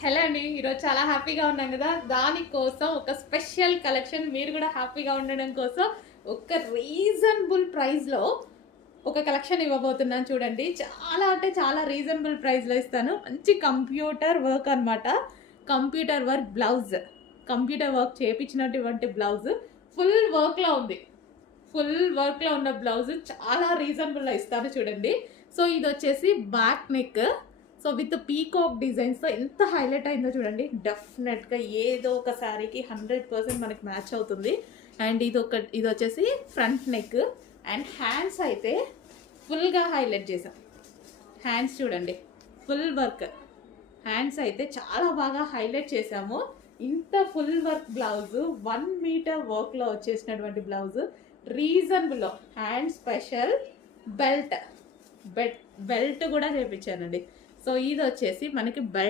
Hello అండి. ఈరోజు చాలా హ్యాపీగా ఉన్నాం కదా! దానికోసం ఒక స్పెషల్ కలెక్షన్ మీరు కూడా హ్యాపీగా ఉండడం కోసం ఒక రీజనబుల్ ప్రైస్‌లో ఒక కలెక్షన్ ఇవ్వబోతున్నాను చూడండి. చాలా అంటే చాలా రీజనబుల్ ప్రైస్‌లో ఇస్తాను. మంచి కంప్యూటర్ వర్క్ అన్నమాట. Computer work blouse. Computer work చేపించినటువంటి బ్లౌజ్ ఫుల్ వర్క్‌లో ఉంది. ఫుల్ వర్క్‌లో ఉన్న బ్లౌజ్ చాలా రీజనబుల్‌లో ఇస్తాను చూడండి. సో, ఇదొచ్చేసి back neck. So, with peacock డిజైన్స్‌తో ఎంత హైలైట్ అయిందో చూడండి. డెఫినెట్‌గా ఏదో ఒక శారీకి 100% మనకి మ్యాచ్ అవుతుంది. అండ్ ఇదొచ్చేసి ఫ్రంట్ నెక్ అండ్ హ్యాండ్స్ అయితే ఫుల్‌గా హైలైట్ చేసాం. హ్యాండ్స్ చూడండి. Full work. హ్యాండ్స్ అయితే చాలా బాగా హైలైట్ చేసాము. ఇంత ఫుల్ వర్క్ బ్లౌజ్ 1 మీటర్ వర్క్‌లో వచ్చేసినటువంటి బ్లౌజ్ రీజనబుల్‌లో హ్యాండ్ స్పెషల్ బెల్ట్ బెల్ట్ కూడా చేపించానండి. సో, ఇదొచ్చేసి మనకి బెల్ట్